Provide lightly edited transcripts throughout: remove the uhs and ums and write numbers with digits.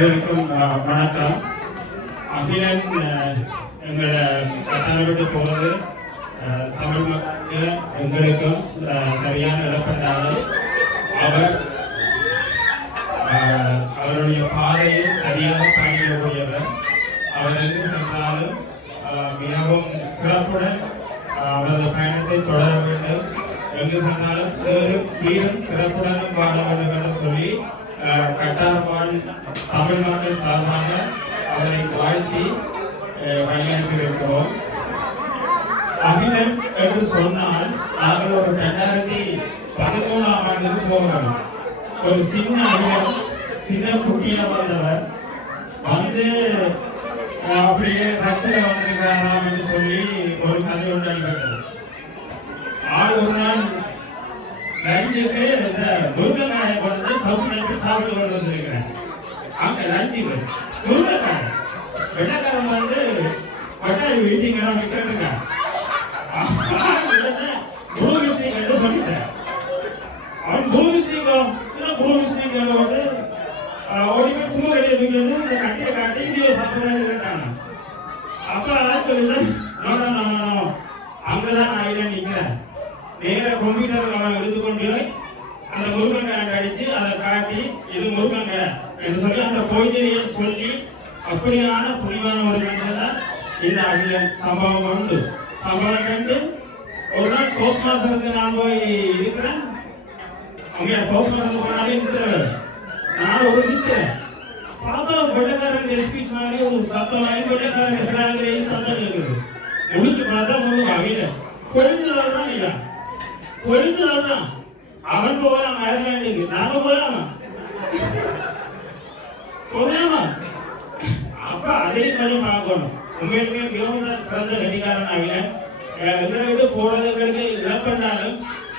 வணக்கம். அகிலன் எங்களை கட்டாள விட்டு போவது தமிழ் மக்களுக்கு எங்களுக்கும் சரியான இடப்பட்டாலும் அவருடைய பாதையில் சரியாக பயணிக்கக்கூடியவர். அவர் எங்கு சென்றாலும் மிகவும் சிறப்புடன் அவரது பயணத்தை தொடர வேண்டும். எங்கு சென்றாலும் சீரும் சிறப்புடனும் வாழ வேண்டும் என்று சொல்லி கட்டார்வாழ் தமிழ் மக்கள் சார்பாக அவரை வாழ்த்தி வழியனுப்பி வைக்கிறோம். அகிலன் என்று சொன்னால் நாங்கள் ஒரு 2013ஆம் ஆண்டுக்கு போகிறோம். ஒரு சின்ன அகிலன், சின்ன குட்டியா வந்தவர் வந்து அப்படியே ரசில வந்திருக்கிறாராம் என்று சொல்லி ஒரு கதை ஒன்று அடிபட்டது. ஆள் ஒரு நாள் லஞ்சுக்கு இந்த முருங்கைக்காயை கொண்டு சாப்பிட்டு கொண்டு வந்திருக்கிறேன். அங்க லஞ்சுக்கு முருங்கைக்காய் வெள்ளக்காரன் வந்து கொட்டாய் வீட்டிங்க விற்கிறதுங்க பூமிஸ்டிங் என்று சொல்லிட்டேன். அவன் பூமிஸ்டிங்கம் பூமிஸ்டிங் வந்து ஒளிமே பூ கிடையாது இந்த கட்டியை காட்டி இதையே சாப்பிட்றேன்னு கேட்டாங்க. அப்ப அங்கதான் நான் இல்லை நிற்கிறேன். நேர கம்ப்யூட்டர் அவன் எடுத்துக்கொண்டு அந்த முருகங்காய் அடிச்சு அதை காட்டி இது முருகங்காய் என்று சொல்லி அந்த கோயிலையே சொல்லி அப்படியான புனிவான ஒரு மனிதன் இந்த அகிலன். சம்பவம் உண்டு. சம்பவம் கண்டு ஒரு நாள் போஸ்ட் மாஸ்டருக்கு நான் போய் இருக்கிறேன். அவங்க போஸ்ட் மாஸ்டருக்கு போனாலே நிற்கிறவர். நான் ஒரு நிற்கிறேன். பார்த்தா வெள்ளக்காரன் ஸ்பீச் மாதிரி ஒரு சத்தம் வாங்கி வெள்ளக்காரன் எதிராக சத்தம் கேட்குது. முடிச்சு பார்த்தா முழு அகிலன் பொழுதுதான் இல்லையா பொழுதுதான். அவன் போகலாம் அயர்லாண்டுக்கு, நாம போகலாமா போகலாமா? அப்ப அதையும் கொஞ்சம் பார்க்கணும். உண்மையிலுமே மிகவும் சிறந்த கட்டிக்காரன் அகிலன். எங்களை விட்டு போறதுங்களுக்கு இழப்பண்டாலும்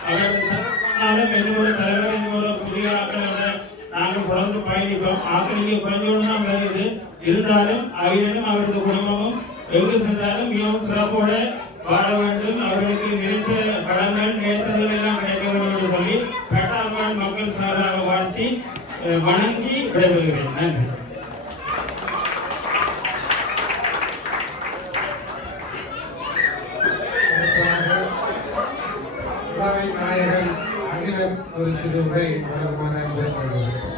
அவர்கள் என்னோட தலைவர் என்னோட புதிய ஆக்களோட நாங்கள் தொடர்ந்து பயணிப்போம். ஆக்களிங்க குறைஞ்சோடு தான் வருது. இருந்தாலும் அகிலனும் அவரது குடும்பமும் எங்கு சென்றாலும் மிகவும் சிறப்போட வாழ வேண்டும். அவர்களுக்கு நினைத்த கடன்கள் நினைத்ததுகள் எல்லாம் கிடைக்க வேண்டும் என்று சொல்லி கட்டார்வாழ் மக்கள் சார்பாக வாழ்த்தி வணங்கி விடைபெறுகிறேன். நன்றி. நாயகன் அகிலன் ஒரு சிறு உரை வழங்குமாறு